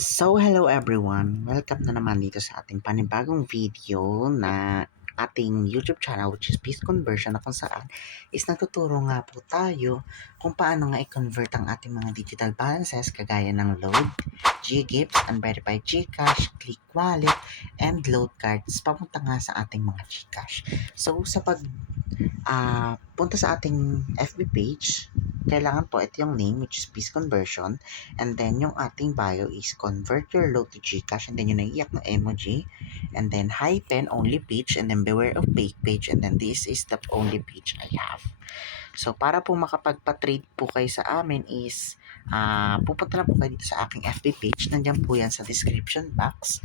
Hello everyone! Welcome na naman dito sa ating panibagong video na ating YouTube channel, which is Peace Conversion, na kung saan is nagtuturo nga po tayo kung paano nga i-convert ang ating mga digital balances kagaya ng load, GGives, unverified GCash, click wallet, and load cards papunta nga sa ating mga GCash. So sa punta sa ating FB page, kailangan po ito yung name, which is Peace Conversion, and then yung ating bio is convert your load to GCash, and then yung naiiyak na emoji, and then hyphen only page, and then beware of fake page, and then this is the only page I have. So, para po makapagpa-trade po kayo sa amin is, pupunta lang po kayo dito sa aking FB page. Nandiyan po yan sa description box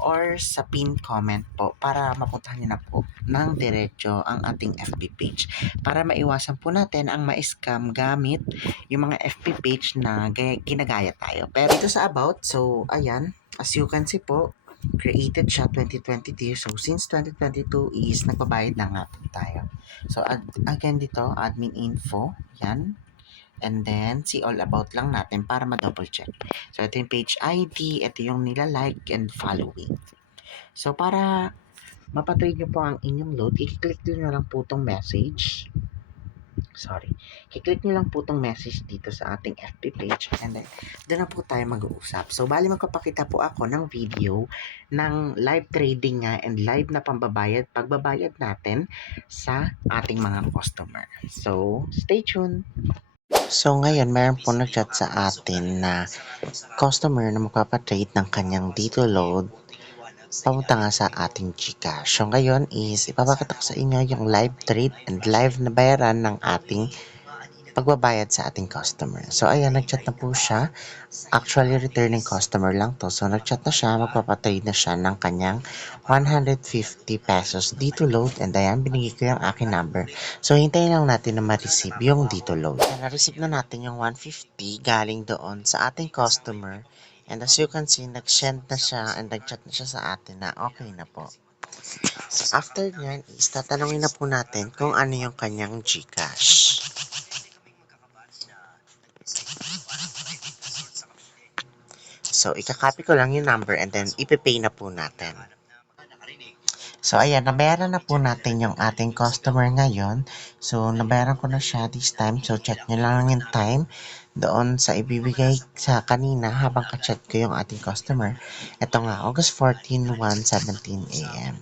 or sa pin comment po para mapuntahan nyo na po ng diretso ang ating FB page. Para maiwasan po natin ang ma-scam gamit yung mga FB page na ginagaya tayo. Pero dito sa about, so ayan, as you can see po, created siya 2022. So, since 2022 is nagbabayad na nga po tayo. So, again dito, admin info, yan. And then, see all about lang natin para ma-double check. So, ito yung page ID, ito yung nila-like and following. So, para mapatrade nyo po ang inyong load, i-click nyo lang po itong message. I-click nyo lang po itong message dito sa ating FB page and then doon na po tayo mag-uusap. So, bali magpapakita po ako ng video ng live trading nga and live na pagbabayad natin sa ating mga customer. So, stay tuned! So, ngayon, meron po nag-chat sa atin na customer na magpapatrade ng kanyang dito load papunta nga sa ating GCash. So, ngayon is ipapakita ko sa inyo yung live trade and live na bayaran ng ating pagbabayad sa ating customer. So, ayan, nag-chat na po siya. Actually, returning customer lang to. So, nag-chat na siya, magpapatrade na siya ng kanyang 150 pesos dito load. And ayan, binigay ko yung aking number. So, hintayin lang natin na ma-receive yung dito load. Ayan, na-receive na natin yung 150 galing doon sa ating customer. And as you can see, nag-send na siya and nag-chat na siya sa atin na okay na po. So, after nyan, is tatanungin na po natin kung ano yung kanyang GCash. So, ikakopy ko lang yung number and then ipipay na po natin. So, ayan, nabayaran na po natin yung ating customer ngayon. So, nabayaran ko na siya this time. So, check nyo lang yung time doon sa ibibigay sa kanina habang ka-chat ko yung ating customer. Ito nga, August 14, 1:17 AM.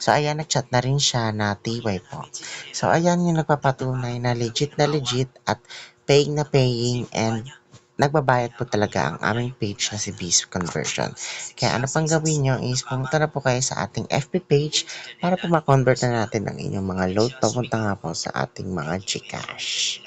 So, ayan, nag-chat na rin siya na TY po. So, ayan yung nagpapatunay na legit at paying na paying and nagbabayad po talaga ang aming page na si Peace Conversion. Kaya ano pang gawin nyo is pumunta na po kayo sa ating FB page para po ma-convert na natin ang inyong mga load papunta nga po sa ating mga GCash.